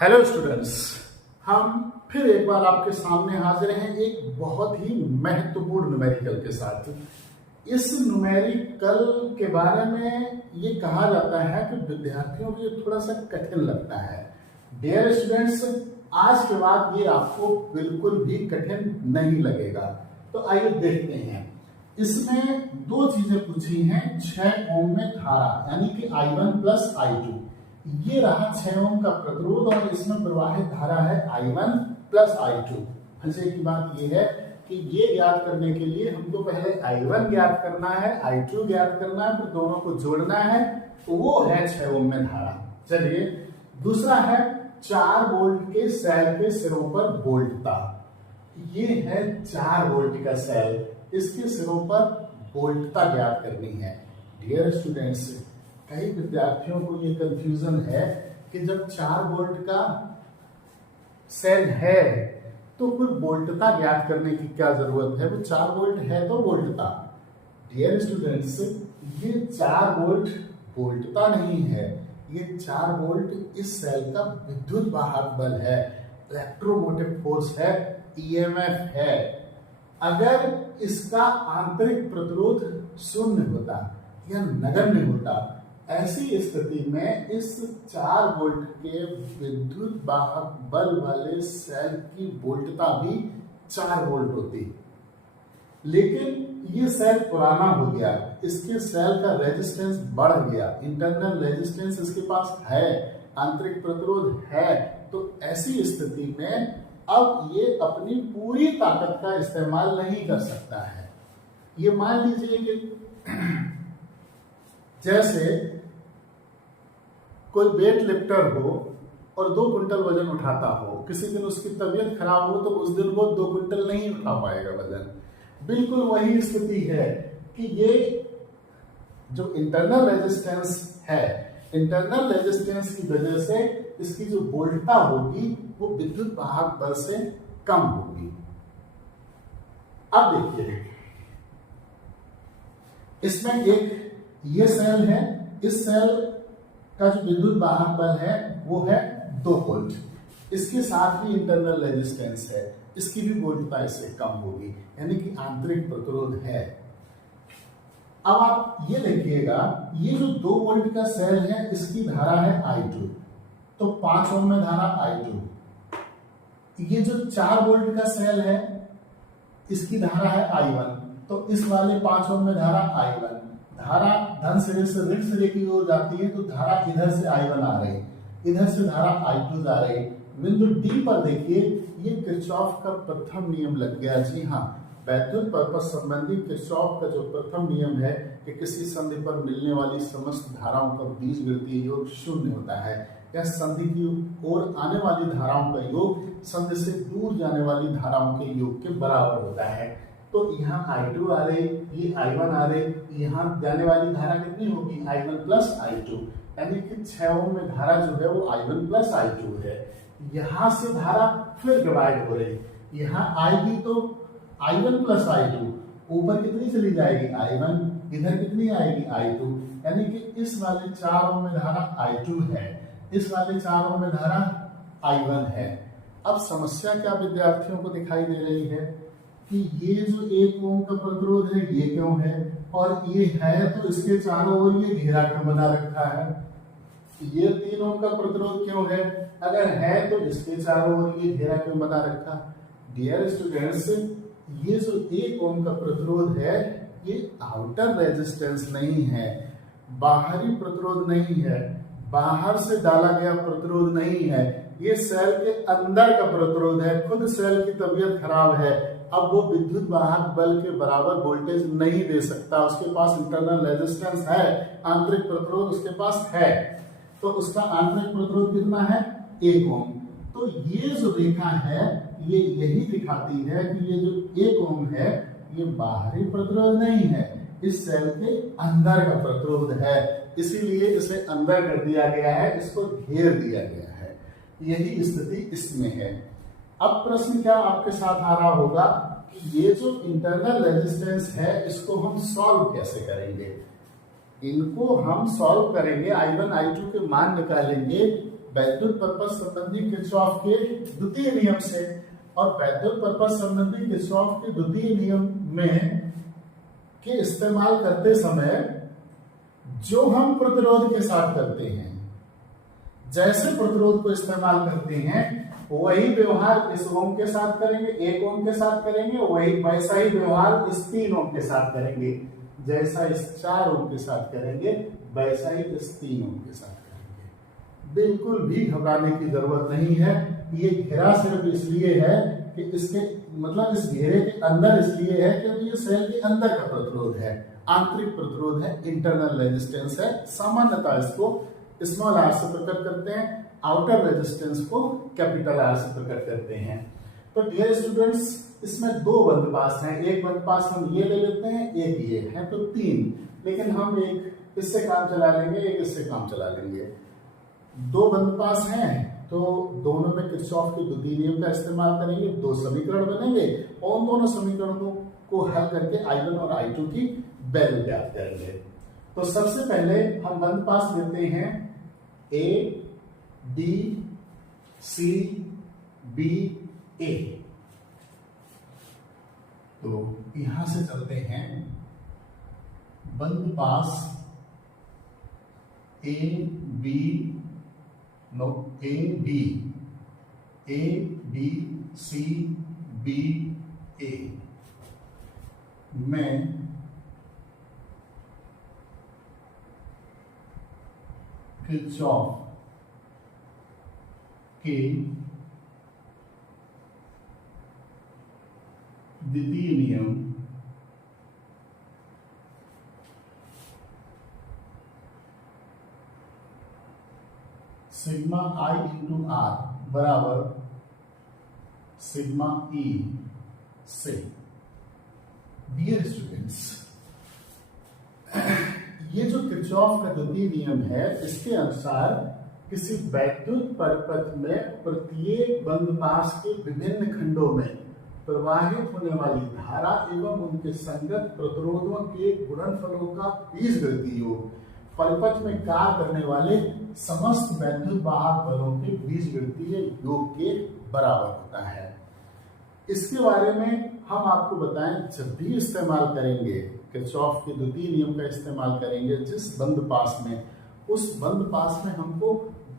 Hello students, हम फिर एक बार आपके सामने हाजिर हैं एक बहुत ही महत्वपूर्ण न्यूमेरिकल के साथ। इस न्यूमेरिकल के बारे में ये कहा जाता है कि विद्यार्थियों को ये थोड़ा सा कठिन लगता है। डियर स्टूडेंट्स, आज के बाद ये आपको बिल्कुल भी कठिन नहीं लगेगा। तो आइए देखते हैं। इसमें दो चीजें पूछी हैं। 6 ओम में धारा यानी कि I1 प्लस I2, ये रहा 6 ओम का प्रतिरोध और इसमें प्रवाहित धारा है I1 प्लस I2। मजे की बात ये है कि ये ज्ञात करने के लिए हमको पहले I1 ज्ञात करना है, I2 ज्ञात करना है, फिर दोनों को जोड़ना है, तो वो है 6 ओम में धारा। चलिए, दूसरा है 4 वोल्ट के सेल के सिरों पर वोल्टता। ये है 4 वोल्ट का सेल, इसके सिरों पर वोल्टता ज्ञात करनी है। डियर स्टूडेंट्स, कई विद्यार्थियों को ये कंफ्यूजन है कि जब 4 वोल्ट का सेल है तो फिर वोल्टता ज्ञात करने की क्या जरूरत है? वो 4 वोल्ट है तो वोल्टता। डियर स्टूडेंट्स, ये 4 वोल्ट वोल्टता नहीं है, ये 4 वोल्ट इस सेल का विद्युत वाहक बल है, इलेक्ट्रोमोटिव फोर्स है, ईएमएफ है। अगर इसका आंतरिक प्रतिरोध शून्य होता या नगण्य होता, ऐसी स्थिति में इस 4 वोल्ट के विद्युत वाहक बल वाले सेल की वोल्टता भी 4 वोल्ट होती। लेकिन ये सेल पुराना हो गया, इसके सेल का रेजिस्टेंस बढ़ गया, इंटरनल रेजिस्टेंस इसके पास है, आंतरिक प्रतिरोध है। तो ऐसी स्थिति में अब ये अपनी पूरी ताकत का इस्तेमाल नहीं कर सकता है। ये मान लीजिए कि जैसे कोई वेट लिफ्टर हो और 2 क्विंटल वजन उठाता हो, किसी दिन उसकी तबीयत खराब हो तो उस दिन वो 2 क्विंटल नहीं उठा पाएगा वजन। बिल्कुल वही स्थिति है कि ये जो इंटरनल रेजिस्टेंस है, इंटरनल रेजिस्टेंस की वजह से इसकी जो वोल्टता होगी वो विद्युत वाहक बल से कम होगी। अब देखिए, इसमें एक ये सेल है, इस सेल का जो विद्युत वाहक बल है वो है 2 वोल्ट, इसके साथ ही इंटरनल रेजिस्टेंस है, इसकी भी वोल्टता इससे कम होगी, यानी कि आंतरिक प्रतिरोध है। अब आप ये देखिएगा, ये जो 2 वोल्ट का सेल है इसकी धारा है I2, तो 5 ओम में धारा I2। ये जो 4 वोल्ट का सेल है इसकी धारा है I1, तो इस वाले 5 ओम में धारा I1। धारा धन सिरे से ऋण सिरे की ओर जाती है, तो धारा इधर से I1 आ रही, इधर से धारा I2 जा रही। बिंदु D पर देखिए, ये किरचॉफ का प्रथम नियम लग गया। जी हाँ, वैद्युत परपथ संबंधी किरचॉफ का जो प्रथम नियम है कि किसी संधि पर मिलने वाली समस्त धाराओं का बीजगणितीय योग शून्य होता है, या संधि की ओर आने वाली धाराओं का योग संधि से दूर जाने वाली धाराओं के योग के बराबर होता है। तो यहाँ I2 आ रही, ये I1 आ रही, यहाँ जाने वाली धारा कितनी होगी? I1 प्लस I2, यानी कि 6 ओम में धारा जो है वो I1 प्लस I2 है। यहाँ से धारा फिर डिवाइड हो रही, यहाँ आएगी तो I1 प्लस I2, ऊपर कितनी चली जाएगी? I1, इधर कितनी आएगी? I2, यानी कि इस वाले 4 ओम में धारा I2 है, इस वाले 4 ओम में धारा I1 है। अब समस्या क्या विद्यार्थियों को दिखाई दे रही है कि ये जो 1 ओम का प्रतिरोध है ये क्यों है, और ये है तो इसके चारों ओर ये घेरा क्यों बना रखा है? ये 3 ओम का प्रतिरोध क्यों है? अगर है तो इसके चारों ओर ये घेरा क्यों बना रखा? डियर स्टूडेंट्स, ये जो 1 ओम का प्रतिरोध है ये आउटर रेजिस्टेंस नहीं है, बाहरी प्रतिरोध नहीं है, बाहर से डाला गया प्रतिरोध नहीं है, ये सेल के अंदर का प्रतिरोध है। खुद सेल की तबीयत खराब है, अब वो विद्युत वाहक बल के बराबर वोल्टेज नहीं दे सकता, उसके पास इंटरनल रेजिस्टेंस है, आंतरिक प्रतिरोध उसके पास है, तो उसका आंतरिक प्रतिरोध कितना है? 1 ओम। तो ये जो रेखा है ये यही दिखाती है कि ये जो 1 ओम है ये बाहरी प्रतिरोध नहीं है, इस सेल के अंदर का प्रतिरोध है, इसीलिए इसे अंदर कर दिया गया है, इसको घेर दिया गया है। यही स्थिति इसमें है। अब प्रश्न क्या आपके साथ आ रहा होगा कि ये जो इंटरनल रेजिस्टेंस है इसको हम सॉल्व कैसे करेंगे? इनको हम सॉल्व करेंगे, I1 I2 के मान निकालेंगे वैद्युत परपथ संबंधी किरचॉफ के द्वितीय नियम से, और वैद्युत परपथ संबंधी किरचॉफ के द्वितीय नियम में के इस्तेमाल करते समय जो हम प्रतिरोध के साथ करते हैं, जैसे प्रतिरोध को इस्तेमाल करते हैं वही व्यवहार इस ओम के साथ करेंगे, 1 ओम के साथ करेंगे, वही वैसा ही व्यवहार इस 3 ओम के साथ करेंगे, जैसा इस 4 ओम के साथ करेंगे वैसा ही इस 3 ओम के साथ करेंगे। बिल्कुल भी घबराने की जरूरत नहीं है। ये घेरा सिर्फ इसलिए है कि इसके मतलब इस घेरे के अंदर इसलिए है क्योंकि ये सेल के अंदर का प्रतिरोध है, आंतरिक प्रतिरोध है, इंटरनल रेजिस्टेंस है। सामान्यतः इसको स्मॉल आर से प्रकट करते हैं, आउटर रेजिस्टेंस को कैपिटल आर से प्रकट करते हैं। तो डियर स्टूडेंट्स, इसमें 2 बंदपास हैं, एक बंदपास हम ये ले लेते हैं, एक ये है, तो 3, लेकिन हम एक इससे काम चला लेंगे, एक इससे काम चला लेंगे। 2 बंदपास हैं तो दोनों में किरचॉफ के द्वितीय नियम का इस्तेमाल करेंगे, 2 समीकरण बनेंगे और उन दोनों समीकरणों को हल करके I1 और I2 की वैल्यू ज्ञात करेंगे। तो सबसे पहले हम बंदपास लेते हैं A B C B A। तो यहां से चलते हैं बंदपास A B C B A में किरचॉफ के द्वितीय नियम सिग्मा I इंटू आर बराबर सिग्मा E से। डियर स्टूडेंट्स, ये जो किरचॉफ का द्वितीय नियम है इसके अनुसार किसी वैद्युत परपथ में प्रत्येक बंदपास के विभिन्न खंडों में प्रवाहित होने वाली धारा एवं उनके संगत प्रतिरोधों के गुणनफलों का बीजगणितीय योग परिपथ में कार्य करने वाले समस्त वैद्युत वाहक बलों के बीजगणितीय योग के बराबर होता है। इसके बारे में हम आपको बताएं, जब भी इस्तेमाल करेंगे किरचॉफ के द्वितीय नियम का इस्तेमाल करेंगे जिस बंदपास में, उस बंदपास में हमको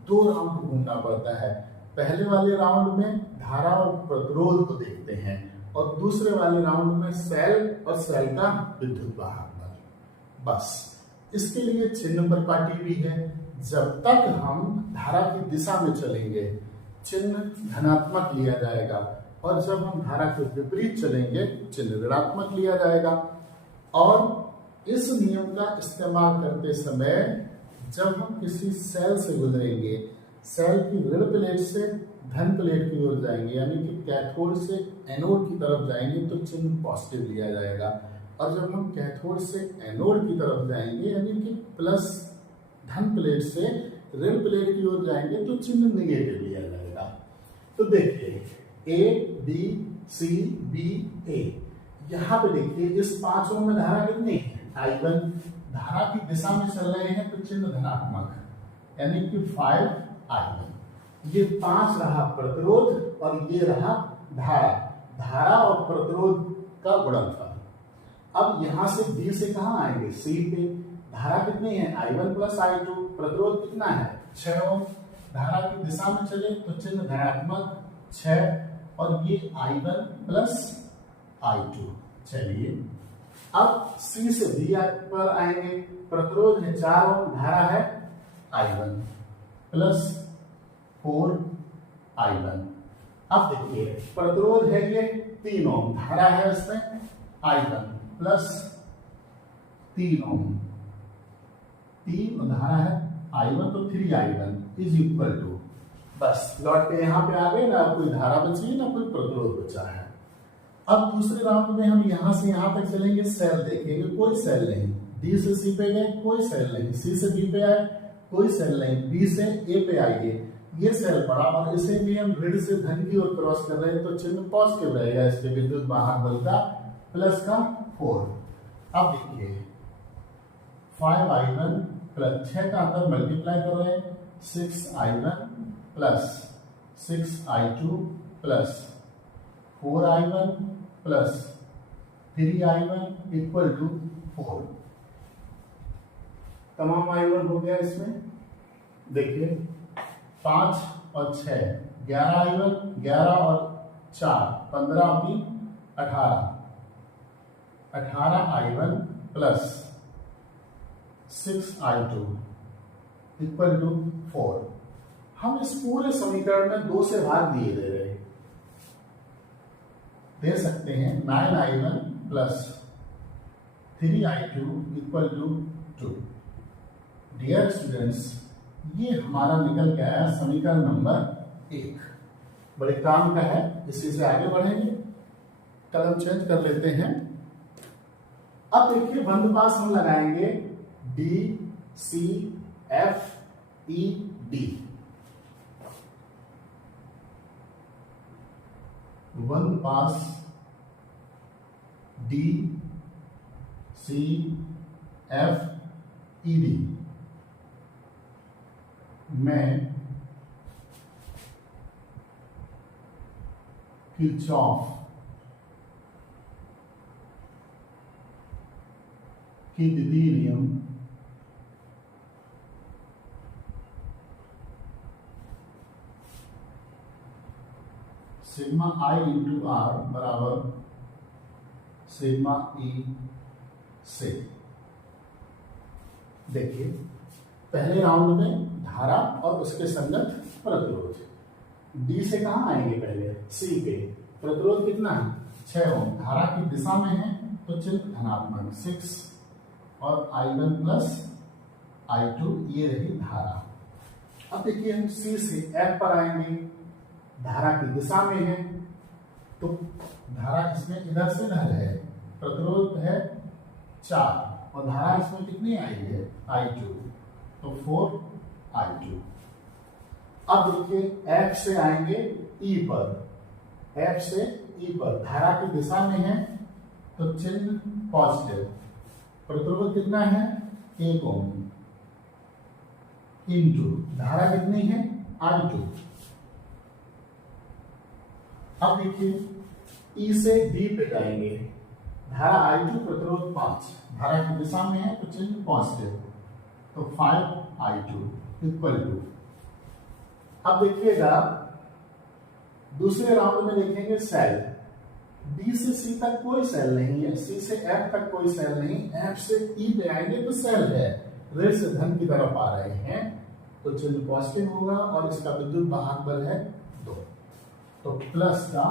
2 राउंड घूमना पड़ता है। पहले वाले राउंड में धारा और प्रतिरोध को देखते हैं और दूसरे वाले राउंड में सेल और सेल का विद्युत वाहक बल। बस इसके लिए चिन्ह पर पाटी भी है। जब तक हम धारा की दिशा में चलेंगे चिन्ह धनात्मक लिया जाएगा और जब हम धारा के विपरीत चलेंगे चिन्ह ऋणात्मक लिया जाएगा। और इस नियम का इस्तेमाल करते समय जब हम किसी सेल से गुजरेंगे, सेल की ऋण प्लेट से धन प्लेट की ओर जाएंगे, यानी कि कैथोड से एनोड की तरफ जाएंगे तो चिन्ह पॉजिटिव लिया जाएगा, और जब हम कैथोड से एनोड की तरफ जाएंगे यानी कि प्लस धन प्लेट से ऋण प्लेट की ओर जाएंगे तो चिन्ह निगेटिव लिया जाएगा। तो देखिए A B C B A, यहाँ पे देखिए इस 5 ओम में धारा कितनी है, I1। धारा की दिशा में चल रहे हैं तो चिन्ह धनात्मक यानी कि 5I1। ये 5 रहा प्रतिरोध और ये रहा धारा, धारा और प्रतिरोध का गुणनफल। अब यहां से B से कहां आएंगे, C पे। धारा कितनी है, I1 प्लस I2, प्रतिरोध कितना है 6 ओम। धारा की दिशा में चले तो चिन्ह धनात्मक 6 और ये I1 प्लस I2। चलिए अब C से B पर आएंगे, प्रतिरोध है 4 ओम, धारा है I1 प्लस 4I1। अब देखिए प्रतिरोध है ये 3 ओम, धारा है इसमें I1 प्लस 3 ओम, 3 और धारा है I1 तो 3I1 इज इक्वल टू, बस लौट के यहाँ पे आ गए, ना कोई धारा बची ना कोई प्रतिरोध बचा है। अब दूसरे राउंड में हम यहाँ से यहाँ तक चलेंगे, सेल देखेंगे, कोई सेल नहीं। डी से सी पे गए, कोई सेल नहीं। सी से बी पे आए, कोई सेल नहीं। बी से ए पे आइए, ये सेल पड़ा और इसे भी हम ऋण से धन की ओर क्रॉस कर रहे हैं तो चिन्ह पॉजिटिव रहेगा इसके विद्युत वाहक बल का, प्लस का 4। अब देखिए 5I1 प्लस 6 का अंदर मल्टीप्लाई कर रहे हैं, 6I1 plus 6i2 plus 4i1 plus 3i1 equal to 4। तमाम i1 हो गया इसमें। देखिए 5 और 6 11i1, 11 और 4 15 अपनी 18i1 plus 6i2 equal to 4। हम इस पूरे समीकरण में 2 से भाग दिए दे रहे हैं, दे सकते हैं 9i1 plus 3i2 equal to 2। Dear students, ये हमारा निकल के आया समीकरण नंबर 1। बड़े काम का है, इसी से आगे बढ़ेंगे। कलम चेंज कर लेते हैं। अब देखिए बंदोबस्त हम लगाएंगे D C F E D. बंदोबस्त D C F E D में किरचॉफ की द्वितीय नियम सिग्मा आई इंटू आर बराबर सिग्मा ई से। देखिए पहले राउंड में धारा और उसके संगत प्रतिरोध। डी से कहां आएंगे? पहले सी पे। प्रतिरोध कितना है? 6 ओम। धारा की दिशा में है तो चिन्ह धनात्मक 6 और I1 प्लस I2 ये रही धारा। अब देखिए हम C से F पर आएंगे। धारा की दिशा में है तो धारा इसमें इधर से इधर है। प्रतिरोध है 4 और धारा इसमें कितनी आई है? I2 तो 4I2। अब देखिए F से आएंगे E पर। F से E पर धारा की दिशा में है तो चिन्ह पॉजिटिव। प्रतिरोध कितना है? 1 ओम इंटू धारा कितनी है? I2। अब देखिए E से D पे जाएंगे। धारा I2 प्रतिरोध 5, धारा की दिशा में है तो चिन्ह पॉजिटिव तो 5I2 इक्वल टू। अब देखिएगा दूसरे राउंड में देखेंगे सेल। डी से सी तक कोई सेल नहीं है, सी से एफ तक कोई सेल नहीं, एफ से ई पे आएंगे तो सेल है। ऋण से धन की तरफ आ रहे हैं तो चिन्ह पॉजिटिव होगा और इसका विद्युत वाहक बल है 2 तो प्लस का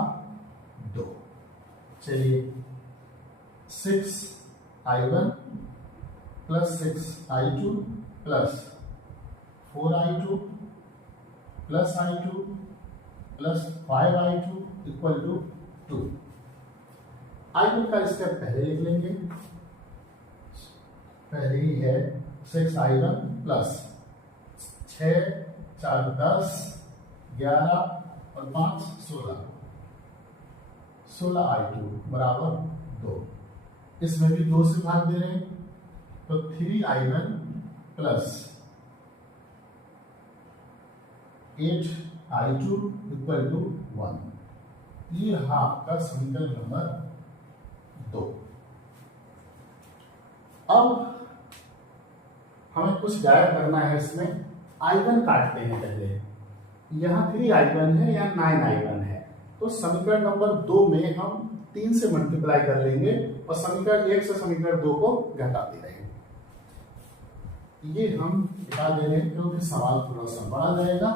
2। चलिए 6I1 plus 6I2 plus 4I2 plus I2 plus 5I2 equal to 2। I2 का स्टेप पहले लिख लेंगे। पहले ही है 6I1 प्लस 6 4 10 11 और 5 16 16I2 बराबर 2। इसमें भी 2 से भाग दे रहे हैं तो 3I1 plus 8I2 equal to 1। ये रहा आपका समीकरण नंबर 2। अब हमें कुछ गायब करना है इसमें। I1 काटते हैं पहले। यहाँ 3I1 है, यहाँ 9I1 है तो समीकरण नंबर 2 में हम 3 से मल्टीप्लाई कर लेंगे और समीकरण 1 से समीकरण 2 को घटा दे रहे हैं। ये हम घटा दे रहे हैं क्योंकि सवाल थोड़ा सा बड़ा जाएगा।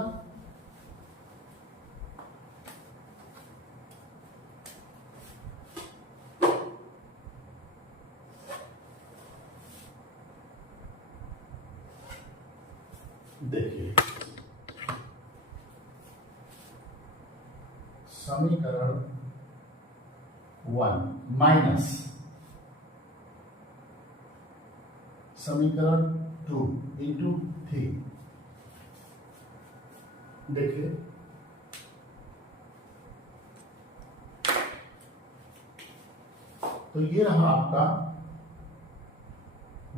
देखिए समीकरण 1 माइनस समीकरण 2 इंटू 3। देखिए तो ये रहा आपका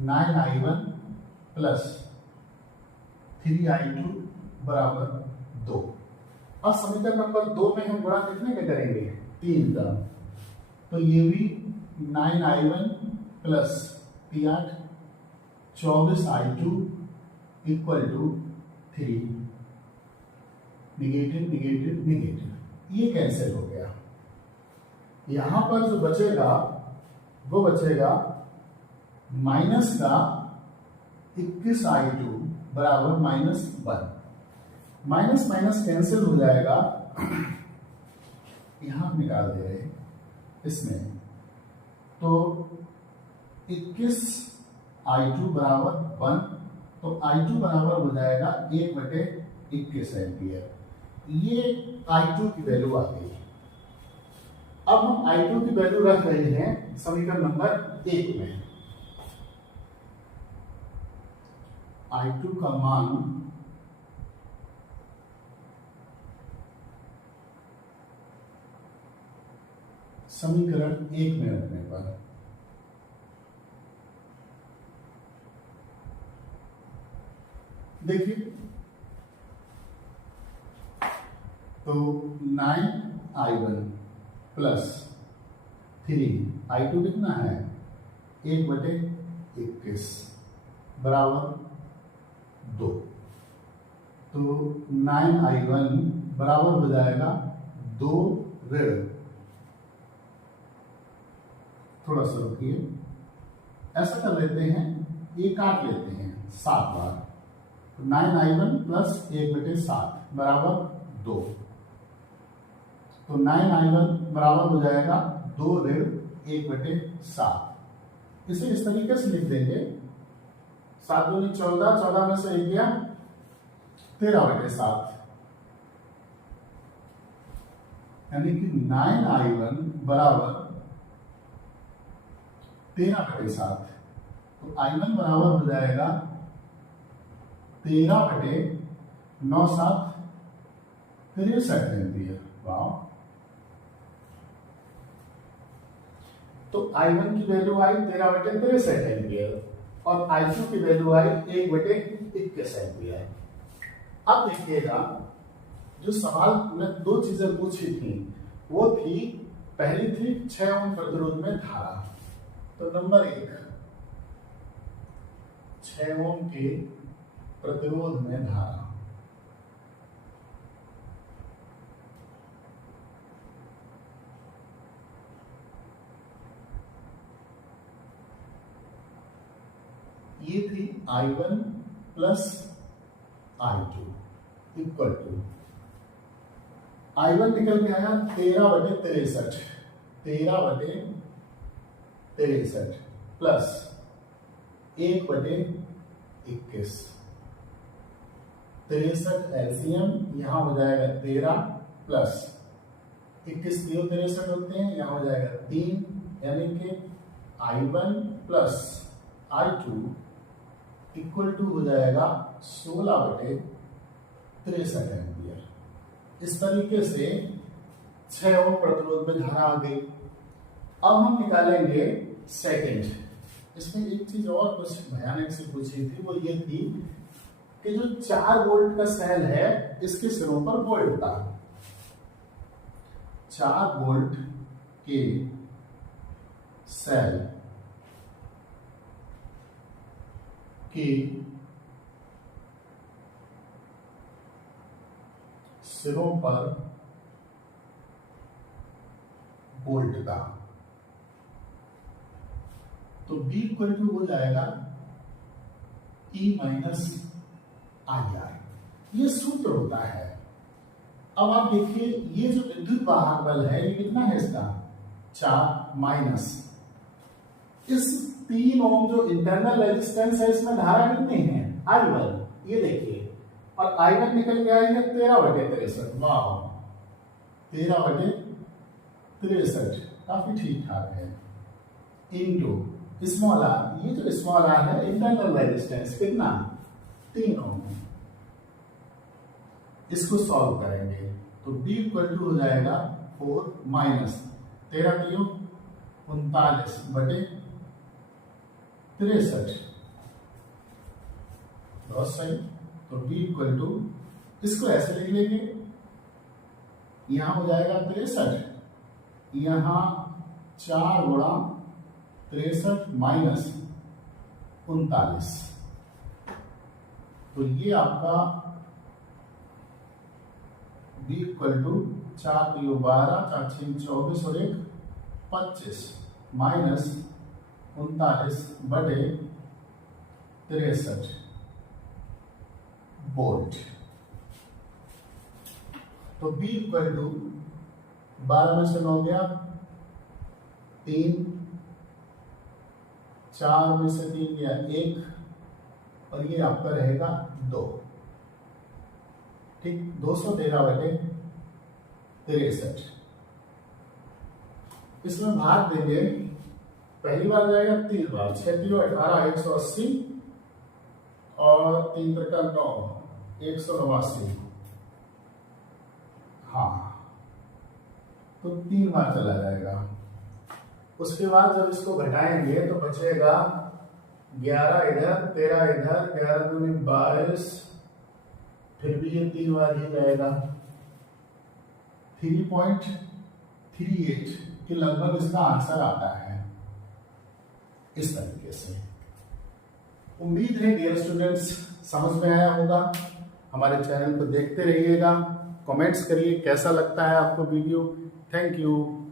9I1 प्लस 3I2 बराबर 2। अब समीकरण नंबर 2 में हम गुणा कितने का करेंगे? 3 का। तो ये भी 9i1 plus 3 24i2 equal to 3। Negative negative negative, ये कैंसिल हो गया। यहां पर जो बचेगा वो बचेगा माइनस का 21i2 बराबर -1। माइनस माइनस कैंसिल हो जाएगा, यहां निकाल दे रहे इसमें। तो 21i2 बराबर 1, तो i2 बराबर हो जाएगा 1/21 एम्पियर। ये i2 की वैल्यू आ गई। अब हम i2 की वैल्यू रख रहे हैं समीकरण नंबर 1 में। i2 का मान समीकरण 1 में रखने पर देखिए, तो 9i1 प्लस 3i2 कितना है? 1/21 बराबर 2। तो 9i1 बराबर हो जाएगा 2 ऋण, थोड़ा सा रुकिए, ऐसा कर लेते हैं, ये काट लेते हैं 7 बार। तो 9i1 प्लस 1/7 बराबर 2। तो 9i1 बराबर हो जाएगा 2 ऋण 1/7। इसे इस तरीके से लिख देंगे, 7 दूनी 14, 14 में से 1 गया 13/7, यानी कि 9i1 बराबर 13/7। तो i1 बराबर हो जाएगा 13/9 7 63 एम्पियर। वाह! तो i1 की वैल्यू आई 13/63 एम्पियर और i2 की वैल्यू आई 1/21 एम्पियर। अब देखिएगा, जो सवाल में 2 चीजें पूछी थी, वो थी, पहली थी 6 ओम प्रतिरोध में धारा। तो नंबर 1, 6 ओम के प्रतिरोध में धारा। ये थी i1 plus i2 equal to, i1 निकल के आया 13/63, 13/63 प्लस 1/21, 63 एलसीएम, यहां हो जाएगा 13 प्लस 21 63 होते हैं, यहां हो जाएगा 3, यानी कि i1 plus i2 equal to हो जाएगा 16/63 एम्पियर। इस तरीके से 6 ओम प्रतिरोध में धारा आ गई। अब हम निकालेंगे सेकंड। इसमें एक चीज और कुछ भयानक से पूछी थी, वो ये थी कि जो 4 वोल्ट का सेल है, इसके सिरों पर वोल्ट था। 4 वोल्ट के सेल के सिरों पर वोल्ट का, तो B इक्वल टू हो जाएगा E माइनस IR। ये सूत्र होता है। अब आप देखिए, ये जो विद्युत वाहक बल है, ये कितना है इसका? 4 माइनस इस 3 ओम जो इंटरनल रेजिस्टेंस है, इसमें धारा कितनी है? I1, ये देखिए, और I1 निकल के आएगा 13/63। वाह, 13/63 काफी ठीक ठाक है। इनटू स्मॉल आर, ये जो स्मॉल आर है इंटरनल रेजिस्टेंस कितना? 3 ओम। इसको सॉल्व करेंगे तो B इक्वल टू हो जाएगा 4 माइनस 13 किलो 39/63। बहुत सही। तो B इक्वल टू, इसको ऐसे लिख लेंगे यहाँ हो जाएगा 63, यहाँ 4 गुणा 63 माइनस 39, तो ये आपका b इक्वल टू 4 3 12, 4 6 24 और 1 25 माइनस 39 बटे 63 वोल्ट। तो b इक्वल टू 12 में से 9 गया 3, 4 में से 3 गया 1, और ये आपका रहेगा 2। ठीक, 213 बटे 63। इसमें भाग देंगे, पहली बार जाएगा 3 बार, 6 3 18 180 और 3 3 9 189। हाँ, तो 3 बार चला जाएगा। उसके बाद जब इसको घटाएंगे तो बचेगा 11 इधर 13 इधर, 11 दूनी 22, फिर भी ये 3 बार ही जाएगा। 3.38 के लगभग इसका आंसर आता है इस तरीके से। उम्मीद है डियर स्टूडेंट्स समझ में आया होगा। हमारे चैनल को देखते रहिएगा, कमेंट्स करिए कैसा लगता है आपको वीडियो। Thank you.